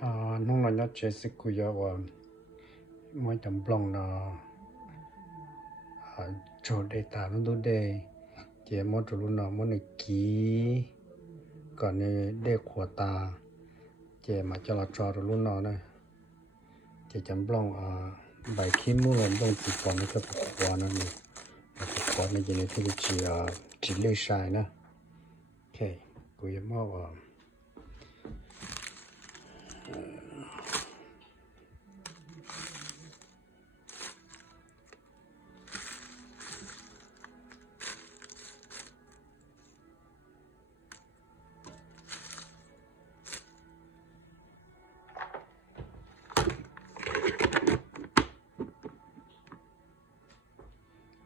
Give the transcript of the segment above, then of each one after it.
nông là nhớ chế sức của giờ và mỗi tầm lòng là chỗ đề tài nó đối đề chế mỗi chỗ luôn nào mỗi này ký còn này đề của ta chế mà cho là trò rồi luôn nào này chế chấm lòng bài khi mua là đông chỉ còn cái quả nó này quả này chỉ này thì chỉ lấy sai nữa ok của em mau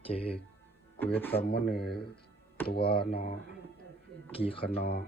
chế cuối tuần mỗi nàyตัวnó kỳ khăn nó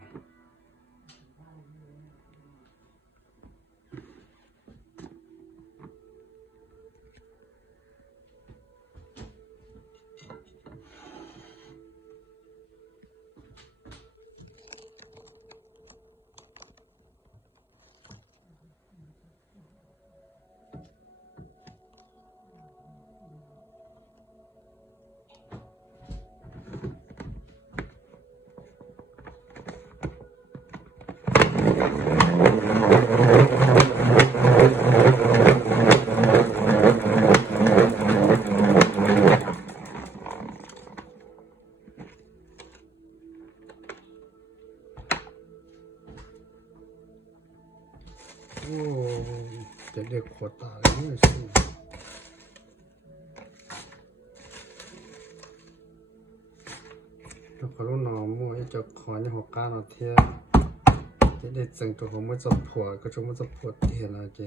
จะเด็กขวดตาเลยนี่สิแล้วก็รู้น้องมั่วจะขอเนี่ยหัวก้าเราเทียจะเด็กจังตัวของมันจะผัวก็จะมันจะผัวเทียนอะไรเจ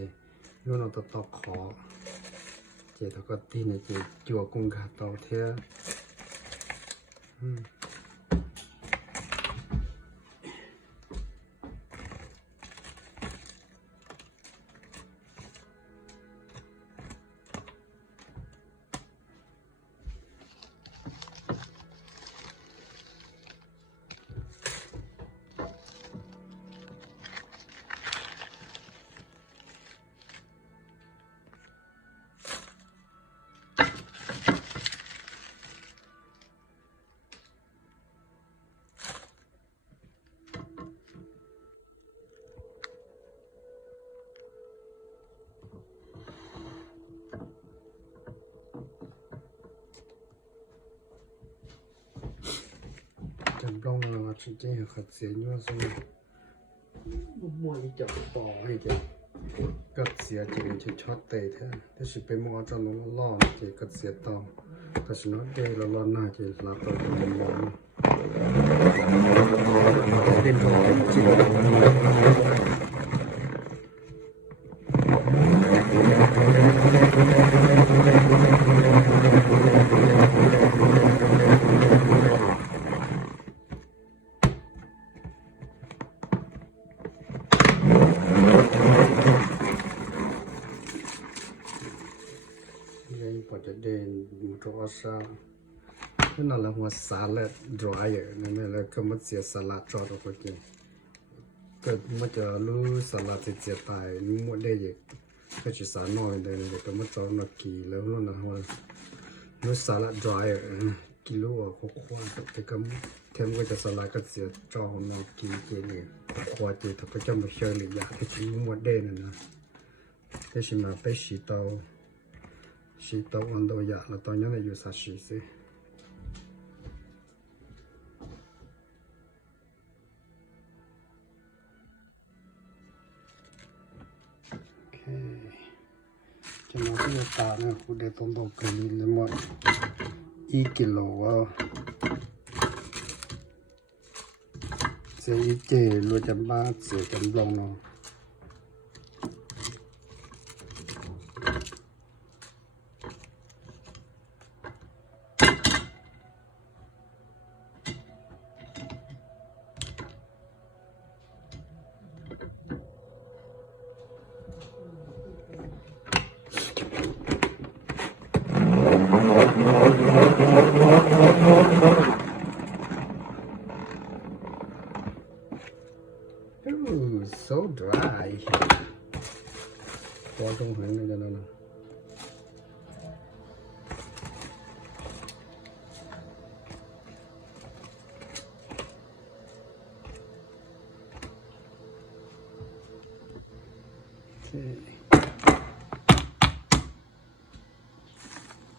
รู้น้องตัวต่อขอเจถ้าก็ตีเนี่ยเจจั่วกุ้งขาเตาเทียจำลองเราจริงๆขัดเสียงว่าสมัยมั่วนี่จะต่อให้เจกัดเสียจริงจะช็อตเตะแท้แต่สิไปมัวจนมันล่อเจกัดเสียต่อแต่ฉันว่าเดย์เราล่อหน้าเจลาต่อเป็นมองเป็นตัวจริงพอจะเดินมุทอซานั่นแหละหัวสาลัดดรายนั่นแหละก็มันเสียสลัดจอดออกไปกินก็มันจะรู้สลัดเสียตายนี่หมดได้ยังก็จะสาน้อยได้เลยก็มันจอดนักกีแล้วนั่นนะหัวรู้สลัดดรายกิโลเขาควานแต่ก็เทมก็จะสลัดก็เสียจอของนักกีเจนี่ควาจีถ้าก็จะมาเชื่อหรืออยากให้ชิ้นหมดได้นั่นนะให้ชิ้นมาไปสีเตาสีโตอันโดยาแล้วตอนนี้เราอยู่สักสีสิโอเคจะมาที่ตาเนี่ยคุณได้ต้องบอกกันนี่เลยมั้งอีกิโลว่าเสียอีเจรู้จำบ้าเสียจำลองเนาะOoh, so dry. có trong hàng này cho nên là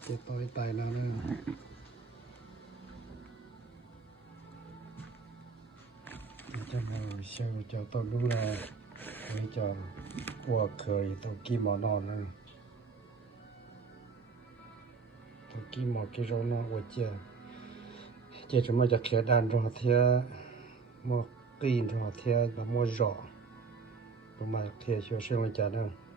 cái tôi tài nào nữa cho nó sơ cho tôi đúng là với cho qua khởi tôi kim mỏ nọ nữa tôi kim mỏ cái rau nó qua chia chúng mìnhจะเคลียร์ด้านรอเทียมอกีนรอเทียแบบมอจ่อประมาณเคลียร์ช่วยเชื่อมันจัดนะ